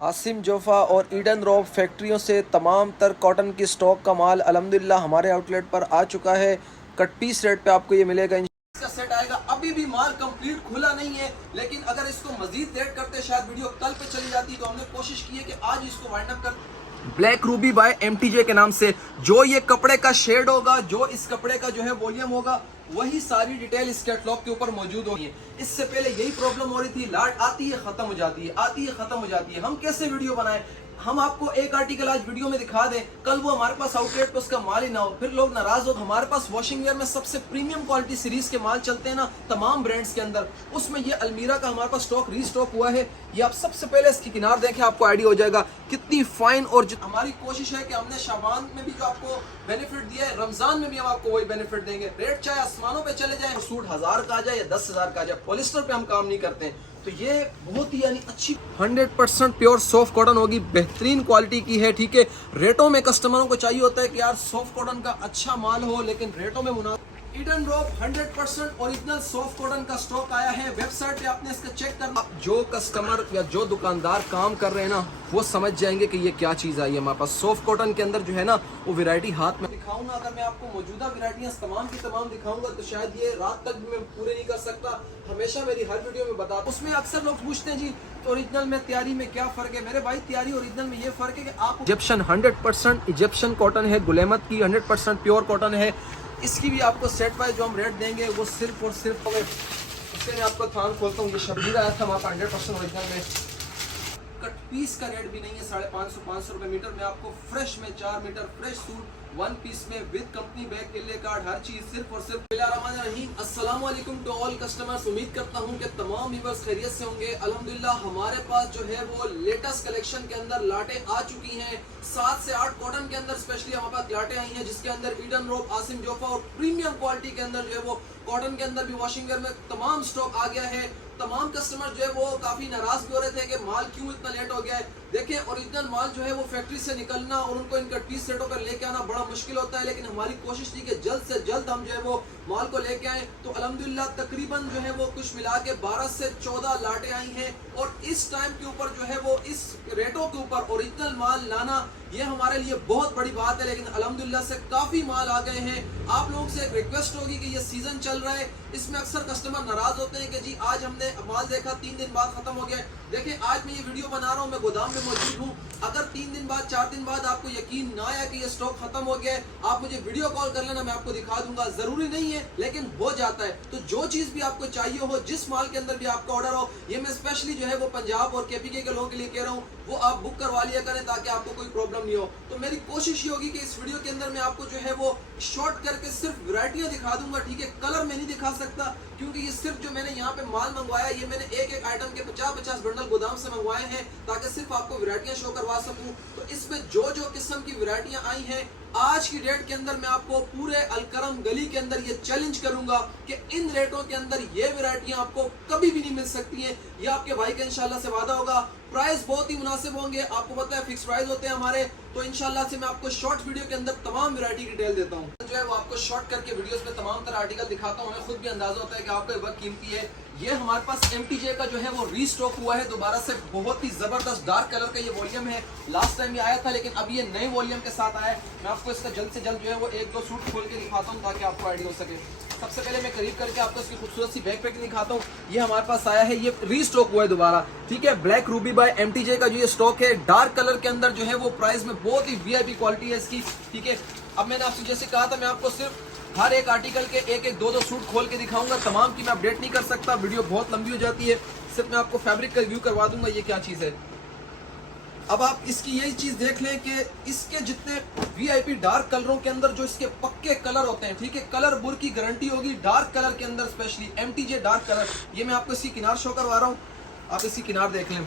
आसिम जोफ़ा और Eden Rob फैक्ट्रियों से तमाम तर कॉटन की स्टॉक का माल अल्हम्दुलिल्लाह हमारे आउटलेट पर आ चुका है। कट पीस रेट पे आपको ये मिलेगा। इसका सेट आएगा। अभी भी माल कंप्लीट खुला नहीं है, लेकिन अगर इसको मजीद रेट करते शायद वीडियो कल पे चली जाती, तो हमने कोशिश की है कि आज इसको वाइंड अप कर। ब्लैक रूबी बाय एमटीजे के नाम से जो ये कपड़े का शेड होगा, जो इस कपड़े का जो है वॉल्यूम होगा, वही सारी डिटेल इस कैटलॉग के ऊपर मौजूद होगी। इससे पहले यही प्रॉब्लम हो रही थी, लाट आती है खत्म हो जाती है, आती है खत्म हो जाती है। हम कैसे वीडियो बनाएं? हम आपको एक आर्टिकल आज वीडियो में दिखा दें, कल वो हमारे पास आउटलेट पे उसका माल ही ना हो, फिर लोग नाराज हो। हमारे पास वॉशिंग वेयर में सबसे प्रीमियम क्वालिटी सीरीज के माल चलते हैं ना, तमाम ब्रांड्स के अंदर, उसमें ये अलमीरा का हमारे पास स्टॉक रीस्टॉक हुआ है। ये आप सबसे पहले इसकी किनार देखें, आपको आइडिया हो जाएगा कितनी फाइन। और हमारी कोशिश है कि हमने शाबान में भी जो आपको बेनिफिट दिया है, रमजान में भी हम आपको वही बेनिफिट देंगे। रेट चाहे आसमानों पे चले जाए, सूट 1000 का आ जाए या 10,000 का आ जाए, पॉलिस्टर पे हम काम नहीं करते हैं। तो ये बहुत ही यानी अच्छी 100% प्योर सॉफ्ट कॉटन होगी, बेहतरीन क्वालिटी की है। ठीक है, रेटों में कस्टमरों को चाहिए होता है कि यार सॉफ्ट कॉटन का अच्छा माल हो, लेकिन रेटों में मुनासिब। Eden Robe 100% original soft cotton का स्टॉक आया है। वेबसाइट पे आपने इसका चेक करना। जो कस्टमर या जो दुकानदार काम कर रहे हैं ना, वो समझ जाएंगे कि ये क्या चीज आई है हमारे पास। सॉफ्ट कॉटन के अंदर जो है ना, वो वैरायटी हाथ में दिखाऊंगा। अगर मैं आपको मौजूदा वैरायटियां तमाम की तमाम दिखाऊंगा तो शायद ये रात तक भी मैं पूरे नहीं कर सकता। हमेशा मेरी हर वीडियो में बता, उसमें अक्सर लोग पूछते हैं जी तो ओरिजिनल में तैयारी में क्या फर्क है? मेरे भाई, तैयारी ओरिजिनल में ये फर्क है कि आप इजिप्शियन 100% इजिप्शियन कॉटन है, गुलेमत की 100% प्योर कॉटन है। इसकी भी आपको सेट वाइज जो हम रेट देंगे वो सिर्फ और सिर्फ इससे मैं आपको थान खोलता हूँ। ये शब्बीर आया था हमारा 100% ओरिजिनल में। कट पीस का रेट भी नहीं है, 550 रुपए मीटर में आपको फ्रेश में 4 मीटर फ्रेश सूट 1 पीस में विद कंपनी बैग, किले कार्ड, हर चीज सिर्फ और सिर्फ। अस्सलाम वालेकुम टू ऑल कस्टमर्स। उम्मीद करता हूं कि तमाम व्यूअर्स खैरियत से होंगे। अल्हम्दुलिल्लाह हमारे पास जो है वो लेटेस्ट कलेक्शन के अंदर लाटे आ चुकी हैं। 7 से 8 कॉटन के अंदर स्पेशली हमारे पास लाटे आई हैं, जिसके अंदर ईडन रॉब, आसिम जोफा और प्रीमियम क्वालिटी के अंदर जो है वो कॉटन के अंदर भी वॉशिंग वेयर में तमाम स्टॉक आ गया है। तमाम कस्टमर जो है वो काफी नाराज भी हो रहे थे कि माल क्यों इतना लेट हो गया है। देखिए, ओरिजिनल माल जो है वो फैक्ट्री से निकलना और उनको इन कट पीस सेटों पर लेके आना बड़ा मुश्किल होता है, लेकिन हमारी कोशिश थी कि जल्द से जल्द हम जो है वो माल को लेके आए। तो अल्हम्दुलिल्लाह तकरीबन जो है वो कुछ मिला के 12 से 14 लाटे आई हैं। और इस टाइम के ऊपर जो है वो इस रेटों के ऊपर ओरिजिनल माल लाना ये हमारे लिए बहुत बड़ी बात है, लेकिन अल्हम्दुलिल्लाह से काफी माल आ गए हैं। आप लोगों से एक रिक्वेस्ट होगी कि ये सीजन चल रहा है, इसमें अक्सर कस्टमर नाराज होते हैं कि जी आज हमने माल देखा 3 दिन बाद खत्म हो गया। देखिए, आज मैं ये वीडियो बना रहा हूँ, मैं गोदाम में मौजूद हूँ। अगर 3 दिन बाद 4 दिन बाद आपको यकीन ना आया कि ये स्टॉक खत्म हो गया है, आप मुझे वीडियो कॉल कर लेना, मैं आपको दिखा दूंगा। जरूरी नहीं है, लेकिन हो जाता है। तो जो चीज भी आपको चाहिए हो, जिस माल के अंदर भी आपका ऑर्डर हो, ये मैं स्पेशली जो है वो पंजाब और केपीके के लोगों के लिए कह रहा हूँ, वो आप बुक करवा लिया करें ताकि आपको कोई प्रॉब्लम नहीं हो। तो मेरी कोशिश ये होगी कि इस वीडियो के अंदर मैं आपको जो है वो शॉर्ट करके सिर्फ वैरायटियां दिखा दूंगा। ठीक है, कलर मैं नहीं दिखा सकता, क्योंकि ये सिर्फ जो मैंने यहाँ पे माल मंगवाया, ये मैंने एक एक आइटम के 50-50 बंडल गोदाम से मंगवाए हैं ताकि सिर्फ आपको वैरायटियां शो करवा सकूं। तो इसमें जो जो किस्म की वैरायटियां आई हैं, आज की डेट के अंदर मैं आपको पूरे अलकरम गली के अंदर ये चैलेंज करूंगा कि इन रेटों के अंदर ये वैरायटियां आपको कभी भी नहीं मिल सकती हैं। ये आपके भाई का इंशाल्लाह से वादा होगा। प्राइस बहुत ही मुनासिब होंगे, आपको पता है फिक्स प्राइस होते हैं हमारे। तो इंशाल्लाह से मैं आपको शॉर्ट वीडियो के अंदर तमाम वैरायटी की डिटेल देता हूँ, जो है वो आपको शॉर्ट करके वीडियोस में तमाम तरह आर्टिकल दिखाता हूँ। हमें खुद भी अंदाजा होता है कि आपका वक्त कीमती है। ये हमारे पास एमटीजे का जो है वो रीस्टॉक हुआ है दोबारा से। बहुत ही जबरदस्त डार्क कलर का ये वॉल्यूम है। लास्ट टाइम ये आया था, लेकिन अभी ये नए वॉल्यूम के साथ आया है। मैं आपको इसका जल्द से जल्द जो है वो 1-2 सूट खोल के दिखाता हूँ ताकि आपको आइडिया हो सके। सबसे पहले मैं करीब करके आपको इसकी खूबसूरत सी बैक पैकिंग दिखाता हूँ। ये हमारे पास आया है, ये रीस्टॉक हुआ है दोबारा। ठीक है, ब्लैक रूबी बाय एमटीजे का जो ये स्टॉक है, डार्क कलर के अंदर जो है वो प्राइस में बहुत ही वीआईपी क्वालिटी है इसकी। ठीक है, अब मैंने आपसे जैसे कहा था, मैं आपको सिर्फ हर एक आर्टिकल के 1-1, 2-2 सूट खोल के दिखाऊंगा। तमाम की मैं अपडेट नहीं कर सकता, वीडियो बहुत लंबी हो जाती है। सिर्फ मैं आपको फैब्रिक का रिव्यू करवा दूंगा ये क्या चीज़ है। अब आप इसकी यही चीज देख लें कि इसके जितने वीआईपी डार्क कलरों के अंदर जो इसके पक्के कलर होते हैं, ठीक है, कलर बुर की गारंटी होगी डार्क कलर के अंदर, स्पेशली एमटीजे डार्क कलर। ये मैं आपको इसकी किनार शो करवा रहा हूँ, आप इसकी किनार देख लें।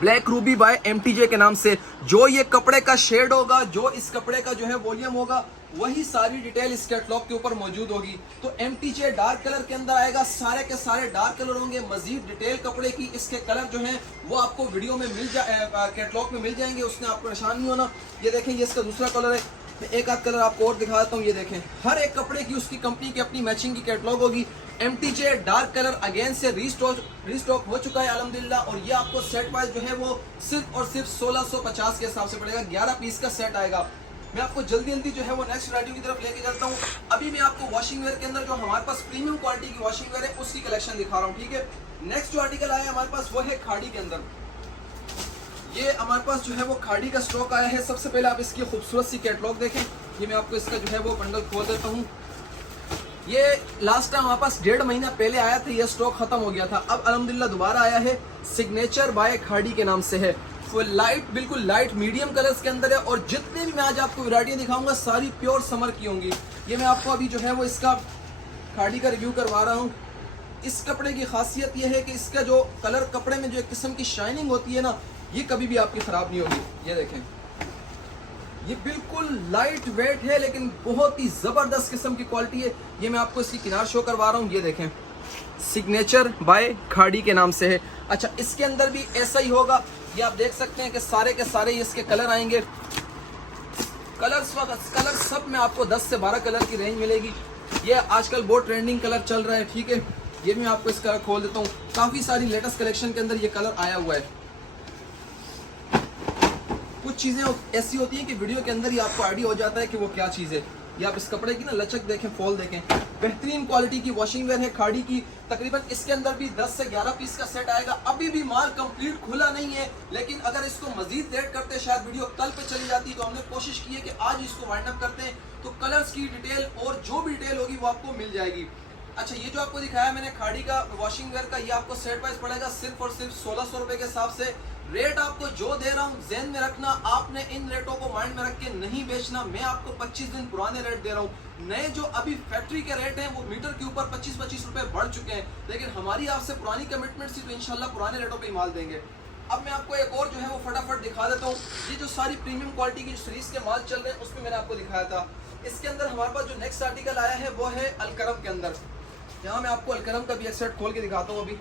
ब्लैक रूबी बाय एमटीजे के नाम से जो ये कपड़े का शेड होगा, जो इस कपड़े का जो है वॉल्यूम होगा, वही सारी डिटेल इस कैटलॉग के ऊपर मौजूद होगी। तो एमटीजे डार्क कलर के अंदर आएगा, सारे के सारे डार्क कलर होंगे। मजीद डिटेल कपड़े की इसके कलर जो हैं वो आपको वीडियो में कैटलॉग में मिल जाएंगे, उसमें आपको निशान नहीं होना। ये देखें, ये इसका दूसरा कलर है। मैं एक आध कलर आपको और दिखा देता हूँ। ये देखें, हर एक कपड़े की उसकी कंपनी की अपनी मैचिंग की कैटलॉग होगी। MTJ डार्क कलर अगेन से रीस्टॉक हो चुका है अल्हम्दुलिल्लाह। और ये आपको सेट वाइज जो है वो सिर्फ और सिर्फ 1650 के हिसाब से पड़ेगा। 11 पीस का सेट आएगा। मैं आपको जल्दी जो है वो नेक्स्ट वैरायटी की तरफ लेके चलता हूँ। अभी मैं आपको वॉशिंग वेयर के अंदर जो हमारे पास प्रीमियम क्वालिटी की वॉशिंग वेयर है उसकी कलेक्शन दिखा रहा हूँ, ठीक है। नेक्स्ट जो आर्टिकल आया हमारे पास वो है खाड़ी के अंदर। ये हमारे पास जो है वो खाड़ी का स्टॉक आया है। सबसे पहले आप इसकी खूबसूरत सी कैटलॉग देखें। ये मैं आपको इसका जो है वो बंडल खोल देता हूँ। ये लास्ट टाइम हमारे पास 1.5 महीना पहले आया था, ये स्टॉक खत्म हो गया था। अब अल्हम्दुलिल्लाह दोबारा आया है। सिग्नेचर बाय खाड़ी के नाम से है। वो लाइट, बिल्कुल लाइट मीडियम कलर्स के अंदर है। और जितने भी मैं आज आपको वैरायटी दिखाऊंगा सारी प्योर समर की होंगी। ये मैं आपको अभी जो है वो इसका खाड़ी का रिव्यू करवा रहा हूँ। इस कपड़े की खासियत ये है कि इसका जो कलर, कपड़े में जो एक किस्म की शाइनिंग होती है ना, ये कभी भी आपकी खराब नहीं होगी। ये देखें, ये बिल्कुल लाइट वेट है लेकिन बहुत ही जबरदस्त किस्म की क्वालिटी है। ये मैं आपको इसकी किनार शो करवा रहा हूँ। ये देखें, सिग्नेचर बाय खाड़ी के नाम से है। अच्छा, इसके अंदर भी ऐसा ही होगा। ये आप देख सकते हैं कि सारे के सारे इसके कलर आएंगे। कलर सब में आपको 10 से 12 कलर की रेंज मिलेगी। ये आजकल बहुत ट्रेंडिंग कलर चल रहा है, ठीक है। ये मैं आपको इसका खोल देता हूँ। काफी सारी लेटेस्ट कलेक्शन के अंदर ये कलर आया हुआ है। कुछ चीजें ऐसी होती हैं कि वीडियो के अंदर ही आपको आइडिया हो जाता है कि वो क्या चीज है। ये आप इस कपड़े की ना लचक देखें, फॉल देखें। बेहतरीन क्वालिटी की वॉशिंग वेयर है खाड़ी की। तकरीबन इसके अंदर भी 10 से 11 पीस का सेट आएगा। अभी भी माल कंप्लीट खुला नहीं है, लेकिन अगर इसको मजीद लेट करते शायद वीडियो कल पे चली जाती। तो हमने कोशिश की है कि आज इसको वाइंड अप करते हैं, तो कलर्स की डिटेल और जो भी डिटेल होगी वो आपको मिल जाएगी। अच्छा, ये जो आपको दिखाया मैंने खाड़ी का वॉशिंग वेयर का, ये आपको सेट वाइज पड़ेगा सिर्फ और सिर्फ 1600 रुपए के हिसाब से। रेट आपको जो दे रहा हूँ ज़हन में रखना, आपने इन रेटों को माइंड में रख के नहीं बेचना। मैं आपको 25 दिन पुराने रेट दे रहा हूँ। नए जो अभी फैक्ट्री के रेट हैं वो मीटर के ऊपर 25-25 रुपए बढ़ चुके हैं, लेकिन हमारी आपसे पुरानी कमिटमेंट थी तो इंशाल्लाह पुराने रेटों पे ही माल देंगे। अब मैं आपको एक और जो है वो फटाफट दिखा देता हूँ। ये जो सारी प्रीमियम क्वालिटी की सीरीज के माल चल रहे हैं उसमें मैंने आपको दिखाया था। इसके अंदर हमारे पास जो नेक्स्ट आर्टिकल आया है वो है अलकरम के अंदर। यहाँ मैं आपको अलकरम का भी एक सेट खोल के दिखाता हूँ। अभी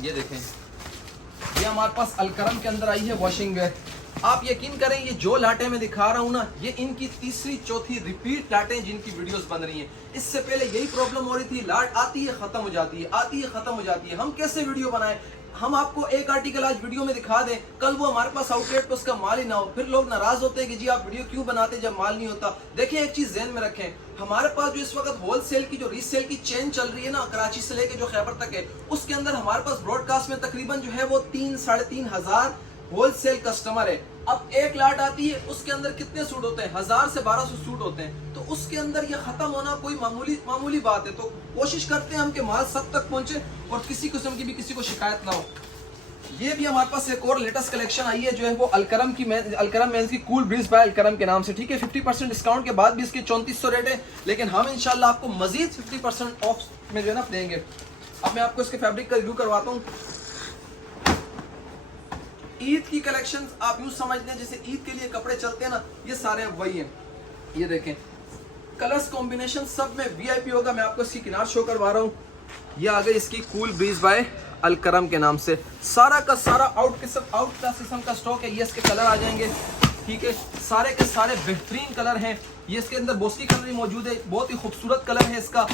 ये देखें, ये हमारे पास अलकरम के अंदर आई है वॉशिंग वेयर। आप यकीन करें, ये जो लाटें मैं दिखा रहा हूँ ना, ये इनकी तीसरी चौथी रिपीट लाटें जिनकी वीडियोस बन रही हैं। इससे पहले यही प्रॉब्लम हो रही थी, लाट आती है खत्म हो जाती है, आती है खत्म हो जाती है। हम कैसे वीडियो बनाएं? हम आपको एक आर्टिकल आज वीडियो में दिखा दें, कल वो हमारे पास आउटलेट पे उसका माल ही ना हो, फिर लोग नाराज होते हैं कि जी आप वीडियो क्यों बनाते जब माल नहीं होता। देखें, एक चीज ध्यान में रखें, हमारे पास जो इस वक्त होलसेल की जो रीसेल की चेन चल रही है ना, कराची से लेके जो खैबर तक है, उसके अंदर हमारे पास ब्रॉडकास्ट में तकरीबन जो है वो 3-3.5 हजार होलसेल कस्टमर है। अब एक लाट आती है, उसके अंदर कितने सूट होते हैं? 1000 से 1200 सूट होते हैं। तो उसके अंदर ये खत्म होना कोई मामूली बात है। तो कोशिश करते हैं हम कि माल सब तक पहुंचे और किसी किस्म की भी किसी को शिकायत ना हो। ये भी हमारे पास एक और लेटेस्ट कलेक्शन आई है जो है वो अलकरम मेंस की कूल ब्रीज बाय अलकरम के नाम से, ठीक है। 50% डिस्काउंट के बाद भी इसके 3400 रेट है, लेकिन हम इंशाल्लाह आपको मजीद 50% ऑफ में जो है ना देंगे। अब मैं आपको इसके फैब्रिक का रिव्यू करवाता हूँ। ईद की कलेक्शन आप यूं समझ लें जैसे ईद के लिए कपड़े चलते हैं ना, ये सारे अब वही हैं। ये देखें, कलर्स कॉम्बिनेशन सब में वीआईपी होगा। मैं आपको इसकी किनार शो करवा रहा हूँ। ये आ गई इसकी कूल ब्रीज बाय अलकरम के नाम से। सारा का सारा आउट क्लास किस्म का स्टॉक है। ये इसके कलर आ जाएंगे, ठीक है। सारे के सारे बेहतरीन कलर हैं। ये इसके अंदर बोस्की कलर भी मौजूद है, बहुत ही खूबसूरत कलर है इसका।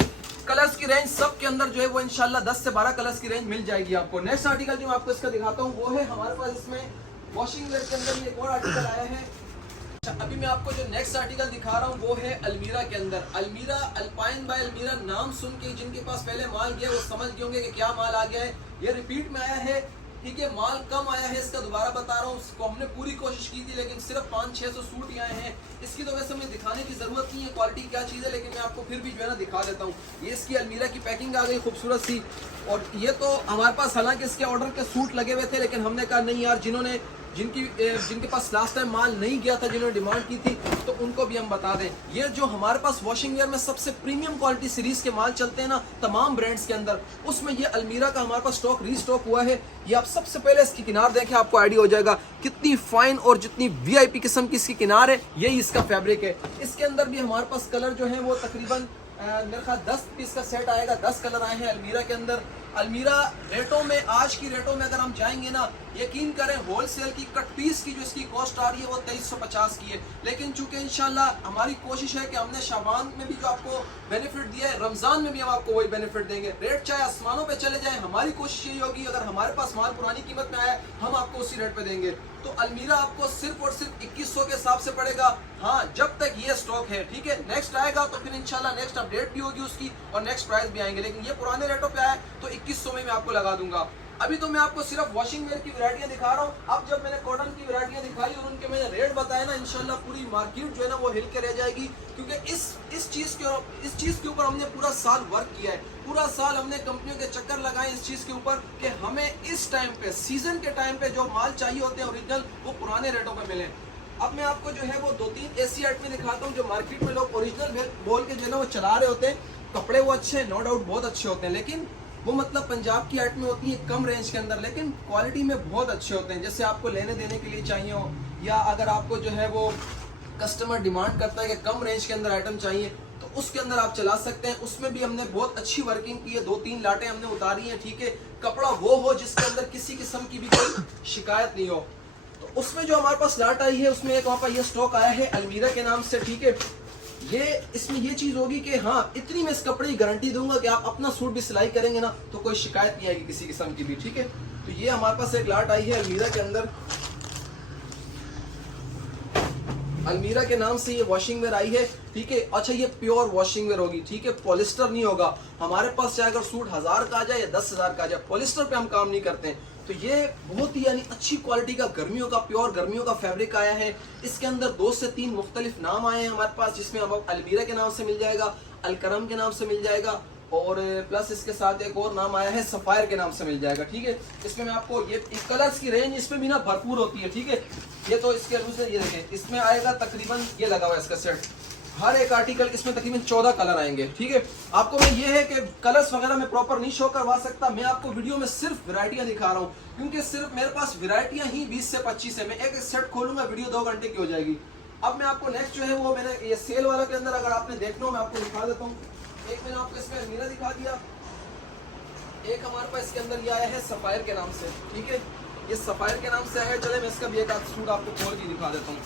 कलर्स की रेंज सब के अंदर जो है वो इंशाल्लाह 10 से 12 कलर्स की रेंज मिल जाएगी आपको। नेक्स्ट आर्टिकल जो मैं आपको इसका दिखाता हूँ वो है हमारे पास इसमें वॉशिंग वेयर के अंदर एक और आर्टिकल आया है। अच्छा, अभी मैं आपको जो नेक्स्ट आर्टिकल दिखा रहा हूँ वो है अलमीरा के अंदर। अलमीरा, अल्पाइन बाय अलमीरा नाम सुन के जिनके पास पहले माल गया वो समझ गए होंगे कि क्या माल आ गया है। ये रिपीट में आया है, ठीक है। माल कम आया है, इसका दोबारा बता रहा हूँ। इसको हमने पूरी कोशिश की थी लेकिन सिर्फ 500-600 सूट ही आए हैं। इसकी तो वैसे मुझे दिखाने की जरूरत नहीं है क्वालिटी क्या चीज़ है, लेकिन मैं आपको फिर भी जो है ना दिखा देता हूँ। ये इसकी अलमीरा की पैकिंग आ गई खूबसूरत सी। और ये तो हमारे पास हालांकि इसके ऑर्डर के सूट लगे हुए थे, लेकिन हमने कहा नहीं यार, जिनके पास लास्ट टाइम माल नहीं गया था, जिन्होंने डिमांड की थी, तो उनको भी हम बता दें। ये जो हमारे पास वॉशिंग वेयर में सबसे प्रीमियम क्वालिटी सीरीज के माल चलते हैं ना तमाम ब्रांड्स के अंदर, उसमें ये अलमीरा का हमारे पास स्टॉक रीस्टॉक हुआ है। ये आप सबसे पहले इसकी किनार देखें, आपको आइडिया हो जाएगा कितनी फाइन और जितनी वीआईपी किस्म की इसकी किनार है, यही इसका फैब्रिक है। इसके अंदर भी हमारे पास कलर जो है वो तकरीबन मेरे ख्याल 10 पीस का सेट आएगा। 10 कलर आए हैं अलमीरा के अंदर। अलमीरा रेटों में, आज की रेटों में अगर हम जाएंगे ना, यकीन करें होलसेल की कट पीस की जो इसकी कॉस्ट आ रही है वो 2350 की है। लेकिन चूंकि इंशाल्लाह हमारी कोशिश है कि हमने शाबान में भी जो आपको बेनिफिट दिया है, रमजान में भी हम आपको वही बेनिफिट देंगे। रेट चाहे आसमानों पे चले जाए, हमारी कोशिश यही होगी अगर हमारे पास माल पुरानी कीमत में आया हम आपको उसी रेट पे देंगे। तो अलमीरा आपको सिर्फ और सिर्फ 2100 के हिसाब से पड़ेगा, हाँ जब तक ये स्टॉक है, ठीक है। नेक्स्ट आएगा तो फिर इंशाल्लाह नेक्स्ट अपडेट भी होगी उसकी और नेक्स्ट प्राइस भी आएंगे, लेकिन ये पुराने रेटों पे आया तो 2100 में मैं आपको लगा दूंगा। अभी तो मैं आपको सिर्फ वॉशिंग वेयर की वैरायटियां दिखा रहा हूँ। अब जब मैंने कॉटन की वैरायटियां दिखाई और उनके मैंने रेट बताया ना, इंशाल्लाह पूरी मार्केट जो है ना वो हिल के रह जाएगी, क्योंकि इस चीज के ऊपर हमने पूरा साल वर्क किया है। पूरा साल हमने कंपनियों के चक्कर लगाए इस चीज के ऊपर कि हमें इस टाइम पे, सीजन के टाइम पे जो माल चाहिए होते हैं ओरिजिनल, वो पुराने रेटों पे मिले। अब मैं आपको जो है वो 2-3 ऐसी आइटमें दिखाता हूँ जो मार्केट में लोग ओरिजिनल बोल के जो है ना वो चला रहे होते हैं। कपड़े वो अच्छे हैं, नो डाउट बहुत अच्छे होते हैं, लेकिन वो मतलब पंजाब की आइटमें होती है कम रेंज के अंदर, लेकिन क्वालिटी में बहुत अच्छे होते हैं। जैसे आपको लेने देने के लिए चाहिए हो, या अगर आपको जो है वो कस्टमर डिमांड करता है कि कम रेंज के अंदर आइटम चाहिए, तो उसके अंदर आप चला सकते हैं। उसमें भी हमने बहुत अच्छी वर्किंग की है, 2-3 लाटें हमने उतारी हैं, ठीक है। कपड़ा वो हो जिसके अंदर किसी किस्म की भी कोई शिकायत नहीं हो। तो उसमें जो हमारे पास लाट आई है उसमें एक वहाँ पर ये स्टॉक आया है अलमीरा के नाम से, ठीक है। ये इसमें ये चीज होगी कि हाँ इतनी मैं इस कपड़े की गारंटी दूंगा कि आप अपना सूट भी सिलाई करेंगे ना तो कोई शिकायत नहीं आएगी किसी किस्म की भी, ठीक है। तो ये हमारे पास एक लाट आई है अलमीरा के अंदर, अलमीरा के नाम से ये वॉशिंग वेयर आई है, ठीक है। अच्छा ये प्योर वॉशिंग वेयर होगी, ठीक है, पॉलिस्टर नहीं होगा हमारे पास। चाहे अगर सूट 1000 का आ जाए या 10,000 का आ जाए, पॉलिस्टर पे हम काम नहीं करते हैं। तो ये बहुत ही यानी अच्छी क्वालिटी का गर्मियों का प्योर गर्मियों का फैब्रिक आया है। इसके अंदर 2 से 3 मुख्तलिफ नाम आए हैं हमारे पास, जिसमें अब अलमीरा के नाम से मिल जाएगा, अलकरम के नाम से मिल जाएगा, और प्लस इसके साथ एक और नाम आया है सफायर के नाम से मिल जाएगा, ठीक है। इसमें मैं आपको ये कलर्स की रेंज इसमें भी ना भरपूर होती है, ठीक है। ये तो इसके अनुसार ये देखें, इसमें आएगा तकरीबन, ये लगा हुआ है इसका सेट, हर एक आर्टिकल इसमें तकरीबन 14 कलर आएंगे, ठीक है। आपको मैं ये है कि कलर्स वगैरह मैं प्रॉपर नहीं शो करवा सकता, मैं आपको वीडियो में सिर्फ वैरायटियां दिखा रहा हूँ, क्योंकि सिर्फ मेरे पास वैरायटियां ही 20 से 25 है। मैं एक सेट खोलूंगा वीडियो 2 घंटे की हो जाएगी। अब मैं आपको नेक्स्ट जो है वो मैंने ये सेल वाला के अंदर अगर आपने देखना हो मैं आपको दिखा देता हूँ। एक मैंने आपको इसमें अलमीरा दिखा दिया, एक हमारे पास इसके अंदर ये आया है सफायर के नाम से, ठीक है। ये सफायर के नाम से आया है। चले मैं इसका भी एक आध सूट आपको खोल के दिखा देता हूँ,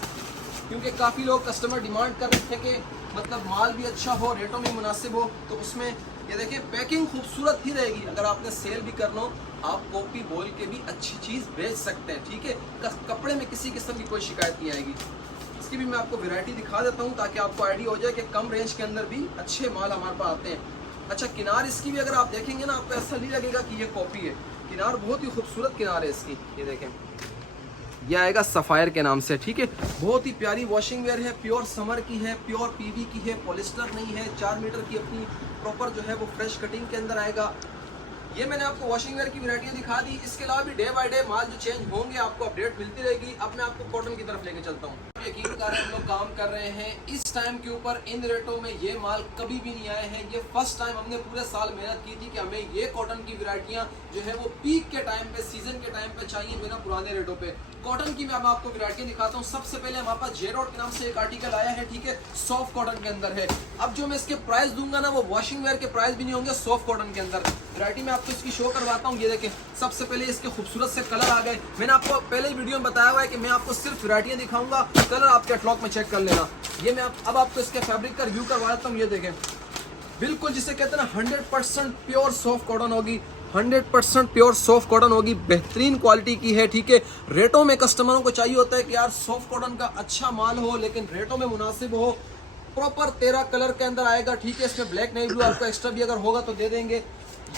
क्योंकि काफ़ी लोग कस्टमर डिमांड कर रहे थे कि मतलब माल भी अच्छा हो, रेटों में मुनासिब हो। तो उसमें ये देखिए पैकिंग खूबसूरत ही रहेगी। अगर आपने सेल भी करना हो आप कॉपी बोल के भी अच्छी चीज़ बेच सकते हैं, ठीक है। कपड़े में किसी किस्म की कोई शिकायत नहीं आएगी। इसकी भी मैं आपको वैरायटी दिखा देता हूँ ताकि आपको आइडिया हो जाए कि कम रेंज के अंदर भी अच्छे माल हमारे पास आते हैं। अच्छा किनार इसकी भी अगर आप देखेंगे ना आपको ऐसा नहीं लगेगा कि ये कॉपी है। किनार बहुत ही खूबसूरत किनार है इसकी, ये देखें, यह आएगा सफायर के नाम से, ठीक है। बहुत ही प्यारी वॉशिंग वेयर है, प्योर समर की है, प्योर पीवी की है, पॉलिस्टर नहीं है, 4 मीटर की अपनी प्रॉपर जो है वो फ्रेश कटिंग के अंदर आएगा। ये मैंने आपको वॉशिंग वेयर की वैरायटियां दिखा दी। इसके अलावा भी डे बाय डे माल जो चेंज होंगे आपको अपडेट मिलती रहेगी। अब मैं आपको कॉटन की तरफ लेके चलता हूँ। यकीन करें हम लोग काम कर रहे हैं इस टाइम के ऊपर, इन रेटों में ये माल कभी भी नहीं आए हैं। ये फर्स्ट टाइम हमने पूरे साल मेहनत की थी कि हमें ये कॉटन की वैरायटियां जो है वो पीक के टाइम पे, सीजन के टाइम पे चाहिए बिना पुराने रेटों पे। कॉटन की मैं आपको वैरायटियां दिखाता हूँ। सबसे पहले हमारे पास जेरोड के नाम से एक आर्टिकल आया है, ठीक है, सॉफ्ट कॉटन के अंदर है। अब जो मैं इसके प्राइस दूंगा ना वो वॉशिंग वेयर के प्राइस भी नहीं होंगे, सॉफ्ट कॉटन के अंदर वैरायटी में आपको इसकी शो करवाता हूँ। ये देखें, सबसे पहले इसके खूबसूरत से कलर आ गए। मैंने आपको पहले ही वीडियो में बताया हुआ है कि मैं आपको सिर्फ वैरायटियां दिखाऊंगा, कलर आप कैटलॉग में चेक कर लेना। ये मैं अब आपको इसके फैब्रिक का रिव्यू करवा देता हूँ। ये देखें, बिल्कुल जिसे कहते हैं ना 100% प्योर सॉफ्ट कॉटन होगी, 100% प्योर सॉफ्ट कॉटन होगी, बेहतरीन क्वालिटी की है, ठीक है। रेटों में कस्टमरों को चाहिए होता है कि यार सॉफ्ट कॉटन का अच्छा माल हो लेकिन रेटों में मुनासिब हो। प्रॉपर 13 कलर के अंदर आएगा, ठीक है। इसमें ब्लैक नेवी ब्लू आपको एक्स्ट्रा भी अगर होगा तो दे देंगे।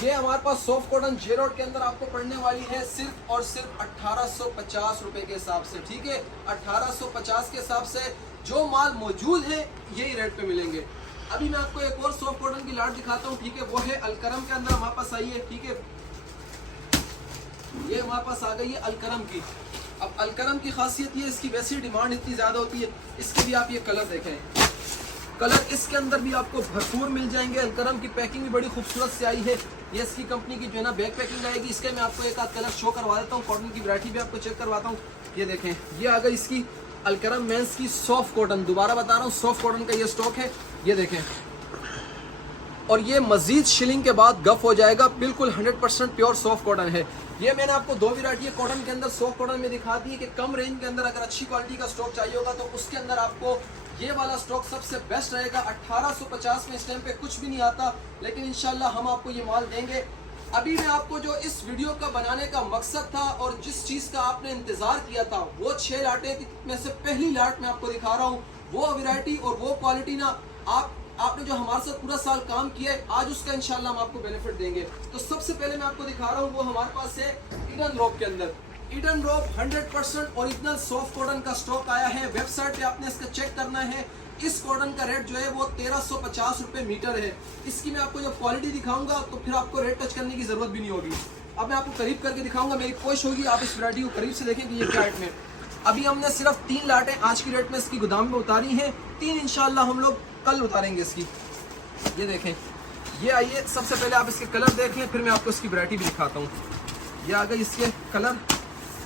ये हमारे पास सॉफ्ट कॉटन जेरोड के अंदर आपको पड़ने वाली है सिर्फ और सिर्फ 1850 रुपए के हिसाब से, ठीक है। 1850 के हिसाब से जो माल मौजूद है यही रेट पे मिलेंगे। अभी मैं आपको एक और सॉफ्ट कॉटन की लाट दिखाता हूँ, ठीक है। वो है अलकरम के अंदर हमारे पास आई है, ठीक है। ये हमारे पास आ गई है अलकरम की। अब अलकरम की खासियत ये, इसकी वैसी डिमांड इतनी ज़्यादा होती है। इसके भी आप ये कलर देखें, कलर इसके अंदर भी आपको भरपूर मिल जाएंगे। अलकरम की पैकिंग भी बड़ी खूबसूरत से आई है। ये इसकी कंपनी की जो है ना बैक पैकिंग आएगी। इसके मैं आपको एक आध कलर शो करवा देता हूँ। कॉटन की वैरायटी भी आपको चेक करवाता हूँ। ये देखें, ये आ गई इसकी अलकरम मेंस की सॉफ्ट कॉटन। दोबारा बता रहा हूँ, सॉफ्ट कॉटन का ये स्टॉक है। ये देखें, और ये मजीद शिलिंग के बाद गफ हो जाएगा। बिल्कुल 100% प्योर सॉफ्ट कॉटन है। ये मैंने आपको 2 वैरायटी है कॉटन के अंदर, सॉफ्ट कॉटन में दिखा दी है कि कम रेंज के अंदर अगर अच्छी क्वालिटी का स्टॉक चाहिए होगा तो उसके अंदर आपको ये वाला स्टॉक सबसे बेस्ट रहेगा। 1850 में इस टाइम पे कुछ भी नहीं आता, लेकिन इंशाल्लाह हम आपको ये माल देंगे। अभी मैं आपको जो इस वीडियो का बनाने का मकसद था और जिस चीज़ का आपने इंतज़ार किया था, वो 6 लाटें में से पहली लाट मैं आपको दिखा रहा हूँ। वो वैरायटी और वो क्वालिटी ना आपने जो हमारे साथ पूरा साल काम किया है, आज उसका इंशाल्लाह हम आपको बेनिफिट देंगे। तो सबसे पहले मैं आपको दिखा रहा हूँ, वो हमारे पास है ईडन रोप के अंदर। ईडन रोप 100% ओरिजिनल सॉफ्ट कॉटन का स्टॉक आया है। वेबसाइट पे आपने इसका चेक करना है। इस कॉटन का रेट जो है वो 1350 रुपये मीटर है। इसकी मैं आपको जब क्वालिटी दिखाऊंगा तो फिर आपको रेट टच करने की जरूरत भी नहीं होगी। अब मैं आपको करीब करके दिखाऊंगा। मेरी कोशिश होगी आप इस वैरायटी को करीब से देखें कि ये क्या रेट में। अभी हमने सिर्फ 3 लाटें आज की रेट में इसकी गोदाम में उतारी हैं। 3 इंशाल्लाह हम लोग कल उतारेंगे इसकी। ये देखें, ये आइए सबसे पहले आप इसके कलर देख लें, फिर मैं आपको इसकी वैरायटी भी दिखाता हूँ। ये आ गए इसके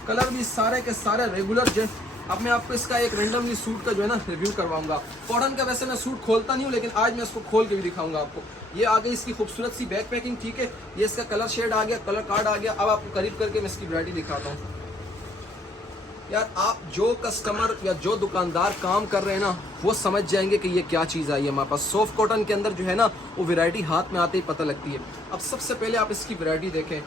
कलर भी सारे के सारे रेगुलर जो। अब मैं आपको इसका एक रेंडमली सूट का जो है ना रिव्यू करवाऊंगा। कॉटन का वैसे मैं सूट खोलता नहीं हूँ, लेकिन आज मैं इसको खोल के भी दिखाऊंगा आपको। ये आ गई इसकी खूबसूरत सी बैक पैकिंग, ठीक है। ये इसका कलर शेड आ गया, कलर कार्ड आ गया। अब आपको करीब करके मैं इसकी वैरायटी दिखाता हूँ। यार आप जो कस्टमर या जो दुकानदार काम कर रहे हैं ना, वो समझ जाएंगे कि ये क्या चीज़ आई है हमारे पास। सॉफ्ट कॉटन के अंदर जो है ना, वो वैरायटी हाथ में आते ही पता लगती है। अब सबसे पहले आप इसकी वैरायटी देखें।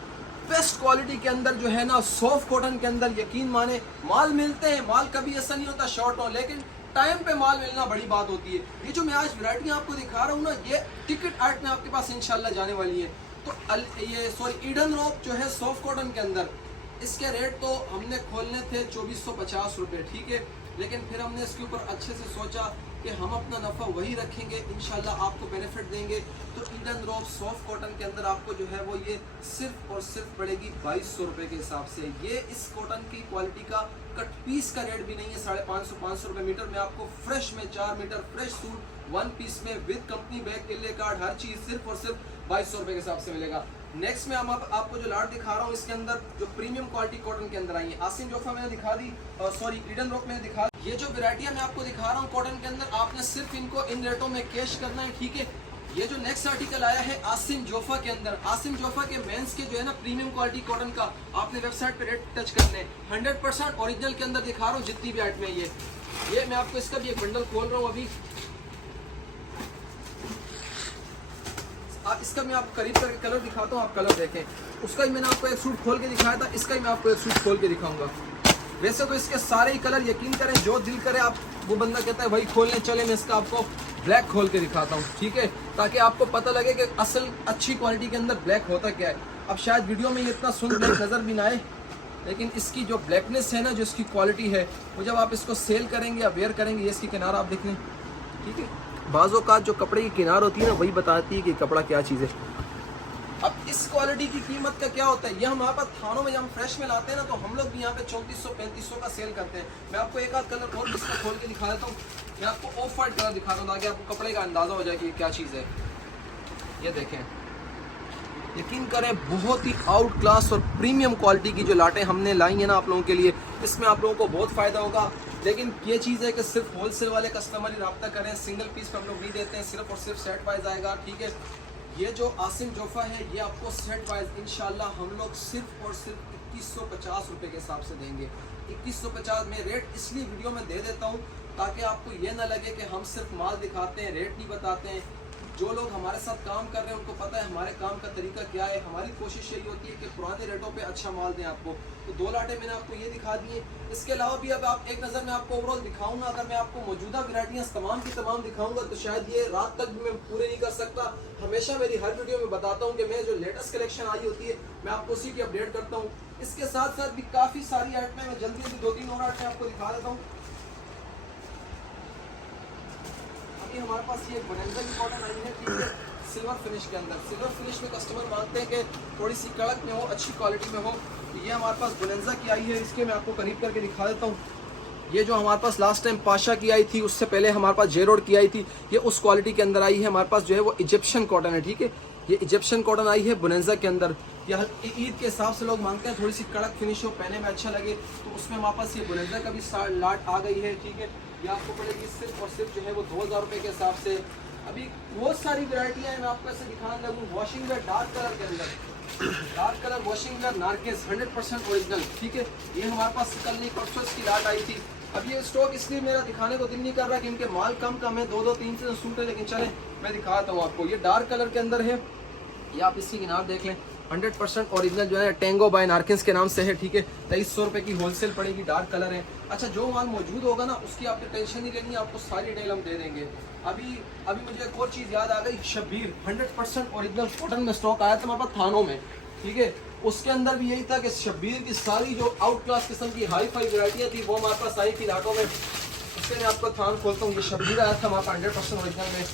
बेस्ट क्वालिटी के अंदर जो है ना, सॉफ्ट कॉटन के अंदर यकीन माने माल मिलते हैं। माल कभी ऐसा नहीं होता शॉर्ट हो, लेकिन टाइम पे माल मिलना बड़ी बात होती है। ये जो मैं आज वैरायटी आपको दिखा रहा हूँ ना, ये टिकट आर्ट में आपके पास इंशाल्लाह जाने वाली है। तो ईडन रोप जो है सॉफ्ट कॉटन के अंदर, इसके रेट तो हमने खोलने थे 2450 रुपये, ठीक है। लेकिन फिर हमने इसके ऊपर अच्छे से सोचा कि हम अपना नफ़ा वही रखेंगे, इंशाल्लाह आपको बेनिफिट देंगे। तो ईडन रोप सॉफ्ट कॉटन के अंदर आपको जो है वो ये सिर्फ और सिर्फ पड़ेगी 2200 रुपये के हिसाब से। ये इस कॉटन की क्वालिटी का कट पीस का रेट भी नहीं है 550 रुपये मीटर में। आपको फ्रेश में 4 मीटर फ्रेश सूट 1 पीस में विद कंपनी बैग, किले कार्ड, हर चीज़ सिर्फ और सिर्फ 2200 रुपये के हिसाब से मिलेगा। नेक्स्ट में हम आपको जो लाट दिखा रहा हूँ, इसके अंदर जो प्रीमियम क्वालिटी कॉटन के अंदर आई है। आसिम जोफा मैंने दिखा दी, ईडन रोप मैंने दिखा दी। ये जो वैरायटियाँ मैं आपको दिखा रहा हूँ कॉटन के अंदर, आपने सिर्फ इनको इन रेटों में कैश करना है, ठीक है। ये जो नेक्स्ट आर्टिकल आया है आसिम जोफा के अंदर, आसिम जोफा के मेंस के जो है ना प्रीमियम क्वालिटी कॉटन का, आपने वेबसाइट पे रेट टच करने 100% ओरिजिनल के अंदर दिखा रहा हूँ जितनी भी आइटमें। ये मैं आपको इसका भी एक बंडल खोल रहा हूँ अभी। इसका मैं आपको करीब करके कलर दिखाता हूँ, आप कलर देखें। उसका ही मैंने आपको एक सूट खोल के दिखाया था, इसका ही मैं आपको एक सूट खोल के दिखाऊंगा। वैसे तो इसके सारे ही कलर यकीन करें, जो दिल करे आप वो बंदा कहता है वही खोलने चले। मैं इसका आपको ब्लैक खोल के दिखाता हूँ, ठीक है, ताकि आपको पता लगे कि असल अच्छी क्वालिटी के अंदर ब्लैक होता क्या है। अब शायद वीडियो में ये इतना सुन ब्लैक नज़र भी ना आए, लेकिन इसकी जो ब्लैकनेस है ना, जो इसकी क्वालिटी है, वो जब आप इसको सेल करेंगे या वेयर करेंगे, ये इसकी किनारा आप देख लें, ठीक है। बाज़ों का जो कपड़े की किनार होती है ना, वही बताती है कि कपड़ा क्या चीज़ है। अब इस क्वालिटी की कीमत का क्या होता है, ये हमारे पास थानों में जब हम फ्रेश में लाते हैं ना, तो हम लोग भी यहाँ पे 3400-3500 का सेल करते हैं। मैं आपको एक आध कलर और इसका खोल के दिखा देता हूँ। मैं आपको ऑफ वाइट कलर दिखा दूँ ताकि आपको कपड़े का अंदाज़ा हो जाए कि क्या चीज़ है। ये देखें, यकीन करें बहुत ही आउट क्लास और प्रीमियम क्वालिटी की जो लाटें हमने लाई हैं ना आप लोगों के लिए, इसमें आप लोगों को बहुत फ़ायदा होगा। लेकिन ये चीज़ है कि सिर्फ होलसेल वाले कस्टमर ही रब्ता करें, सिंगल पीस पर हम लोग नहीं देते हैं, सिर्फ और सिर्फ सेट वाइज आएगा, ठीक है। ये जो आसिम जोफा है, ये आपको सेट वाइज इंशाल्लाह हम लोग सिर्फ और सिर्फ 2150 रुपये के हिसाब से देंगे। 2150 में रेट इसलिए वीडियो में दे देता हूँ ताकि आपको ये ना लगे कि हम सिर्फ माल दिखाते हैं, रेट नहीं बताते हैं। जो लोग हमारे साथ काम कर रहे हैं उनको पता है हमारे काम का तरीका क्या है। हमारी कोशिश यही होती है कि पुराने रेटों पे अच्छा माल दें आपको। तो 2 लाटें मैंने आपको ये दिखा दी है। इसके अलावा भी अब आप एक नज़र में आपको ओवरऑल दिखाऊंगा। अगर मैं आपको मौजूदा वैरायटियाँ तमाम की तमाम दिखाऊंगा तो शायद ये रात तक भी मैं पूरे नहीं कर सकता। हमेशा मेरी हर वीडियो में बताता हूँ कि मैं जो लेटेस्ट कलेक्शन आई होती है मैं आपको उसी की अपडेट करता हूँ। इसके साथ साथ भी काफ़ी सारी आइटमें मैं जल्दी जल्दी 2-3 और आइटमें आपको दिखा देता हूँ। अभी हमारे पास ये बोनेंजा की कॉटन आई है, ठीक है, सिल्वर फिनिश के अंदर। सिल्वर फिनिश में कस्टमर मांगते हैं कि थोड़ी सी कड़क में हो, अच्छी क्वालिटी में हो। तो ये हमारे पास बोनेंजा की आई है, इसके मैं आपको करीब करके दिखा देता हूँ। ये जो हमारे पास लास्ट टाइम पाशा की आई थी, उससे पहले हमारे पास जे रोड की आई थी, ये उस क्वालिटी के अंदर आई है। हमारे पास जो है वो इजिप्शियन कॉटन है, ठीक है, ये इजिप्शियन कॉटन आई है बोनेंजा के अंदर। या ईद के हिसाब से लोग मांगते हैं थोड़ी सी कड़क फिनिश हो, पहने में अच्छा लगे, तो उसमें हमारे पास ये बोनेंजा का भी लाट आ गई है, ठीक है। ये आपको पड़ेगी सिर्फ और सिर्फ जो है वो 2000 रुपये के हिसाब से। अभी बहुत सारी वैरायटियाँ हैं, मैं आपको ऐसे दिखाने लगूँ। वॉशिंग वेयर डार्क कलर के अंदर, डार्क कलर वॉशिंग वेयर नारकेस 100% ओरिजिनल, ठीक है। ये हमारे पास कल नहीं परसों इसकी लाट आई थी। अब ये स्टॉक इसलिए मेरा दिखाने को दिल नहीं कर रहा कि इनके माल कम है, 2 3 से सूट है, लेकिन चले मैं दिखाता हूँ आपको। ये डार्क कलर के अंदर है, ये आप इसकी किनार देख लें, 100% ओरिजिनल जो है टेंगो बाय नारकिन्स के नाम से है, ठीक है। 2300 रुपये की होलसेल पड़ेगी, डार्क कलर है। अच्छा, जो माल मौजूद होगा ना उसकी आपको टेंशन नहीं लेनी है, आपको सारी डिटेल हम दे देंगे। अभी मुझे एक और चीज़ याद आ गई, शब्बीर 100% ओरिजिनल कॉटन में स्टॉक आया था हमारे पास थानों में, ठीक है। उसके अंदर भी यही था कि शब्बीर की सारी जो आउट क्लास किस्म की हाई फाई वैरायटियाँ थी वो हमारे पास आई थी लाटों में। उससे मैं आपको थान खोलता हूँ, ये शब्बीर आया था हमारे पास 100% ओरिजिनल में।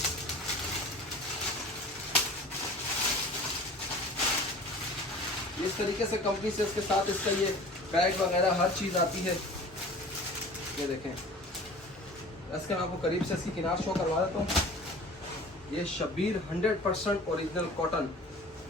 इस तरीके से कंपनी से इसके साथ इसका ये बैग वगैरह हर चीज़ आती है। ये देखें, इसके मैं आपको करीब से इसकी किनार शो करवा देता हूँ। ये शब्बीर 100% ओरिजिनल कॉटन,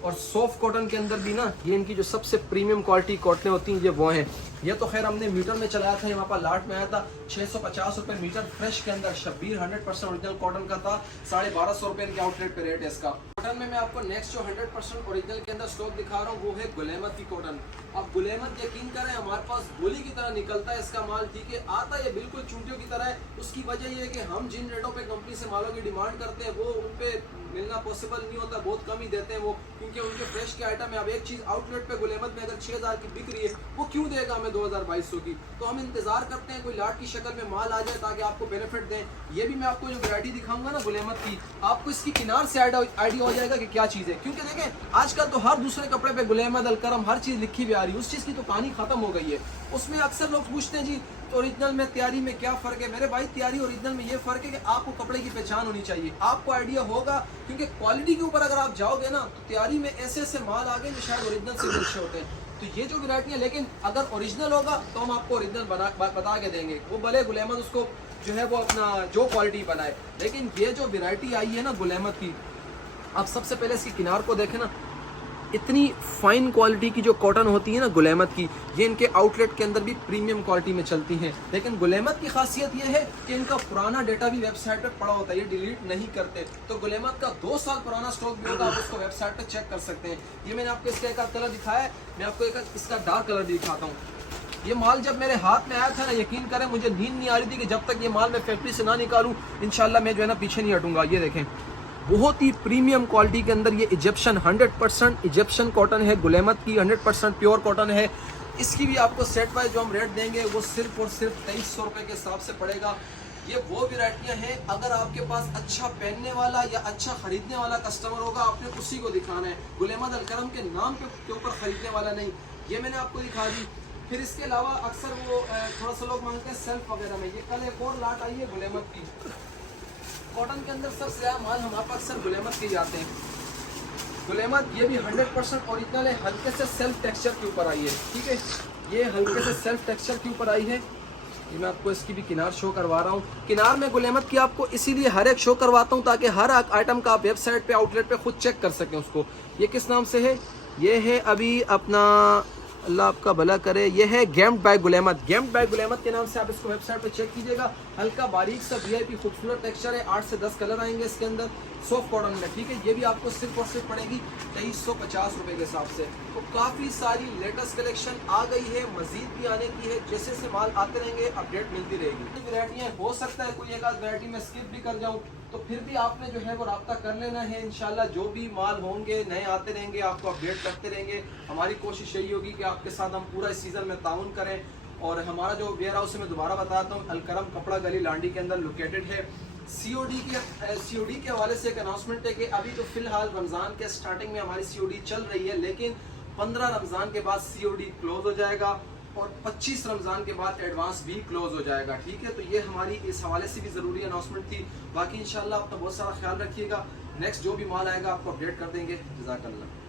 और सॉफ्ट कॉटन के अंदर भी ना ये इनकी जो सबसे प्रीमियम क्वालिटी कॉटनें होती हैं ये वो हैं। ये तो खैर हमने मीटर में चलाया था, यहाँ पर लाट में आया था 650 रुपये मीटर फ्रेश के अंदर। शब्बीर 100% ओरिजिनल कॉटन का था, 1250 रुपये इनके आउटलेट पे रेट है इसका। कॉटन में मैं आपको नेक्स्ट जो 100% ओरिजिनल के अंदर स्टॉक दिखा रहा हूँ वो है गुलेमत की कॉटन। अब गुलेमत यकीन करें हमारे पास गोली की तरह निकलता है इसका माल, ठीक है। आता है बिल्कुल चूंटियों की तरह है। उसकी वजह ये है कि हम जिन रेटों पे कंपनी से मालों की डिमांड करते हैं वो उन पे मिलना पॉसिबल नहीं होता, बहुत कम ही देते हैं वो, क्योंकि उनके फ्रेश के आइटम है। अब एक चीज़ आउटलेट पे गुलेमत में अगर 6000 की बिक रही है वो क्यों देगा हमें 2200 की? तो हम इंतजार करते हैं कोई लाट की शक्ल में माल आ जाए ताकि आपको बेनिफिट दें। ये भी मैं आपको जो वैरायटी दिखाऊंगा ना गुलेमत की, आपको इसकी किनार से आइडिया हो जाएगा कि क्या चीज़ है। क्योंकि देखें आजकल तो हर दूसरे कपड़े पे गुलेमत अलकरम हर चीज़ लिखी भी आ रही है, उस चीज़ की तो कहानी खत्म हो गई है। उसमें अक्सर लोग पूछते हैं जी तो ओरिजिनल में तैयारी में क्या फ़र्क है? मेरे भाई तैयारी ओरिजिनल में ये फ़र्क है कि आपको कपड़े की पहचान होनी चाहिए, आपको आइडिया होगा। क्योंकि क्वालिटी के ऊपर अगर आप जाओगे ना तो तैयारी में ऐसे ऐसे माल आ गए जो शायद ओरिजिनल से अच्छे होते हैं। तो ये जो वैरायटी है, लेकिन अगर ओरिजिनल होगा तो हम आपको ओरिजिनल बता के देंगे। वो भले गुलेमत उसको जो है वो अपना जो क्वालिटी बनाए, लेकिन ये जो वैरायटी आई है ना गुलेमत की, आप सबसे पहले इसकी किनार को देखें ना, इतनी फाइन क्वालिटी की जो कॉटन होती है ना गुलेमत की, ये इनके आउटलेट के अंदर भी प्रीमियम क्वालिटी में चलती हैं। लेकिन गुलेमत की खासियत ये है कि इनका पुराना डेटा भी वेबसाइट पे पड़ा होता है, ये डिलीट नहीं करते। तो गुलेमत का 2 साल पुराना स्टॉक भी होगा, आप उसको वेबसाइट पे चेक कर सकते हैं। ये मैंने आपको इसका एक कलर दिखाया है, मैं आपको एक इसका डार्क कलर भी दिखाता हूँ। ये माल जब मेरे हाथ में आया था ना, यकीन करें मुझे नींद नहीं आ रही थी कि जब तक ये माल मैं फैक्ट्री से ना निकालूँ इंशाल्लाह मैं जो है ना पीछे नहीं हटूंगा। ये देखें, बहुत ही प्रीमियम क्वालिटी के अंदर ये इजिप्शियन 100% इजिप्शियन कॉटन है गुलेमत की, 100% प्योर कॉटन है। इसकी भी आपको सेट वाइज जो हम रेट देंगे वो सिर्फ और सिर्फ 2300 रुपये के हिसाब से पड़ेगा। ये वो वैरायटियाँ हैं, अगर आपके पास अच्छा पहनने वाला या अच्छा खरीदने वाला कस्टमर होगा आपने उसी को दिखाना है, गुलेमत अलकरम के नाम के ऊपर खरीदने वाला नहीं। ये मैंने आपको दिखा दी। फिर इसके अलावा अक्सर वो थोड़ा सा लोग मांगते हैं सेल्फ वगैरह में। ये कल एक और लाट आई है गुलेमत की कॉटन के अंदर, सबसे ज़्यादा माल हमारे पास अक्सर गुलेमत के जाते हैं। गुलेमत ये भी 100% ओरिजिनल है, हल्के से सेल्फ टेक्सचर के ऊपर आई है, ठीक है। ये हल्के से सेल्फ टेक्सचर के ऊपर आई है। ये मैं आपको इसकी भी किनार शो करवा रहा हूँ। किनार में गुलेमत की आपको इसीलिए हर एक शो करवाता हूँ ताकि हर आइटम का आप वेबसाइट पे आउटलेट पे खुद चेक कर सकें उसको। ये किस नाम से है? ये है अभी अपना, अल्लाह आपका भला करे, ये है गेम्ड बाय गुलेमत। गेम्ड बाय गुलेमत के नाम से आप इसको वेबसाइट पे चेक कीजिएगा। हल्का बारीक सा VIP खूबसूरत टेक्सचर है, 8 से 10 कलर आएंगे इसके अंदर, सॉफ्ट कॉटन में, ठीक है। ये भी आपको सिर्फ और सिर्फ पड़ेगी 2350 रुपये के हिसाब से। तो काफ़ी सारी लेटेस्ट कलेक्शन आ गई है, मजीद भी आने की है। जैसे जैसे माल आते रहेंगे अपडेट मिलती रहेगी। वैरायटियाँ हो सकता है कोई एक आध वैरायटी में स्किप भी कर जाऊँ, तो फिर भी आपने जो है वो रब्ता कर लेना है। इंशाल्लाह जो भी माल होंगे नए आते रहेंगे, आपको अपडेट करते रहेंगे। हमारी कोशिश यही होगी कि आपके साथ हम पूरा इस सीज़न में ताउन करें। और हमारा जो वेयर हाउस है मैं दोबारा बताता हूँ, अलकरम कपड़ा गली लांडी के अंदर लोकेटेड है। COD के हवाले से एक अनाउंसमेंट है कि अभी तो फिलहाल रमज़ान के स्टार्टिंग में हमारी COD चल रही है, लेकिन 15 रमज़ान के बाद COD क्लोज हो जाएगा और 25 रमज़ान के बाद एडवांस भी क्लोज हो जाएगा, ठीक है। तो ये हमारी इस हवाले से भी ज़रूरी अनाउंसमेंट थी। बाकी इंशाल्लाह अपना बहुत सारा ख्याल रखिएगा। नेक्स्ट जो भी माल आएगा आपको अपडेट कर देंगे। जज़ाकल्लाह।